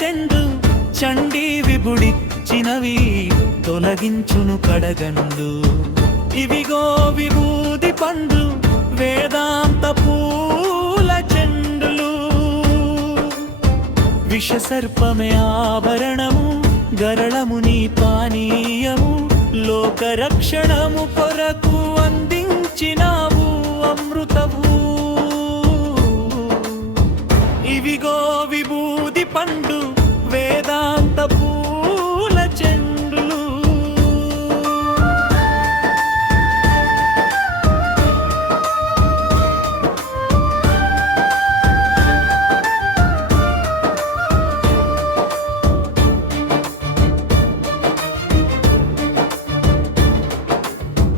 చెండు చండీ విభుడిచ్చినవి తొలగించును కడగండు. ఇవిగో విభూది పండు వేదాంత పూల చెండులు. విషసర్పమే ఆభరణము గరళము నీ పానీయము. లోకరక్షణము కొరకు అందించినావు అమృతము. ఇవిగో విభూది పండు వేదాంత పూల చెండులు.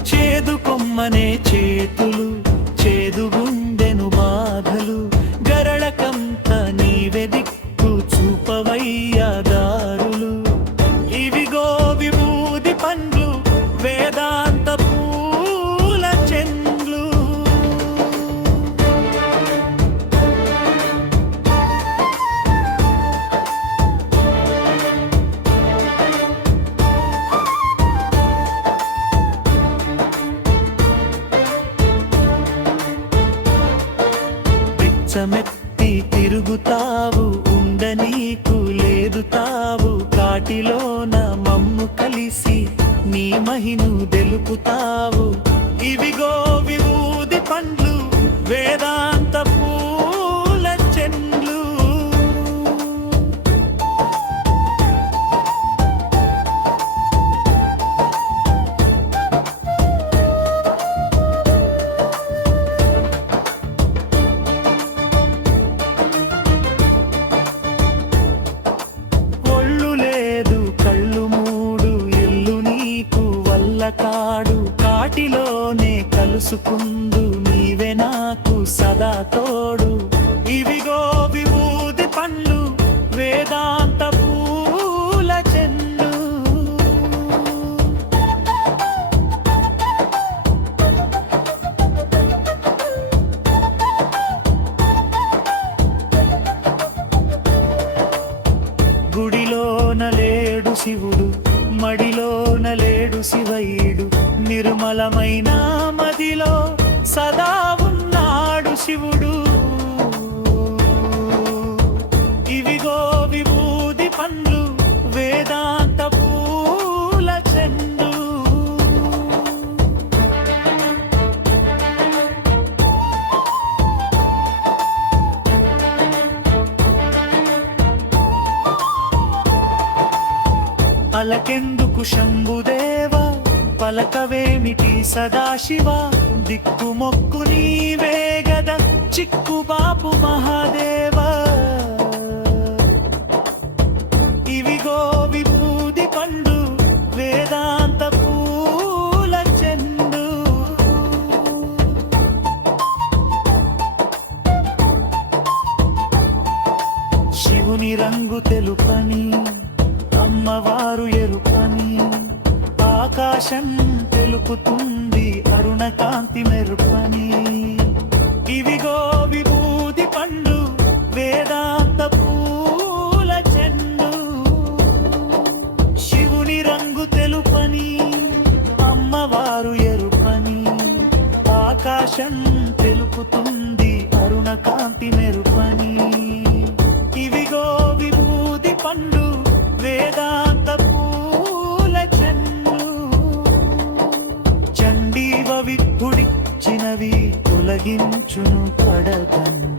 చేదు కొమ్మనే చేతులు చేదు గుండెను బాధలు. గరళకంత నీవే దిక్కు చూపవయ్యా దారులు. ఇవిగో విభూది పండ్లు వేదాంత పూల చెండ్లు. మెత్తి తిరుగుతావు ఉండనీకు లేదు తావు. కాటిలోన మమ్ము కలిసి నీ మహిను తెలుపుతావు. ఇవిగో విభూది పండ్లు వేదాంత పూల చెండ్లు. కాడు కాటిలోనే కలుసుకుందు నీవే నాకు సదా తోడు. ఇవిగో విభూది పండ్లు వేదాంత పూల చెండు. గుడిలోన లేడు శివుడు మడిలోన లేడు శివయుడు. నిర్మలమైన మదిలో సదా ఉన్నాడు శివుడు. ఇవిగో విభూది పండ్లు వేదాంత పూల చెండు. అలకెందుకు శంభుదేవా పలకవేమిటి సదాశివ. దిక్కుమొక్కు నీవే గద చిక్కుబాపు మహాదేవా. ఇవిగో విభూది పండు వేదాంత పూల చెండు. శివుని రంగు తెలుపని అమ్మవారు ఎరుపని. ఆకాశం తెలుపుతుంది అరుణకాంతి మెరుపని. ఇవిగో విభూది పండు వేదాంత పూల చెండు. శివుని రంగు తెలుపని అమ్మవారు ఎరుపని. ఆకాశం తెలుపుతుంది అరుణకాంతి మెరుపని. ఇవిగో విభూది పండు వేదాంత పూల చెండు. చండీవ విభుడిచ్చినవి తొలగించును కడగండు.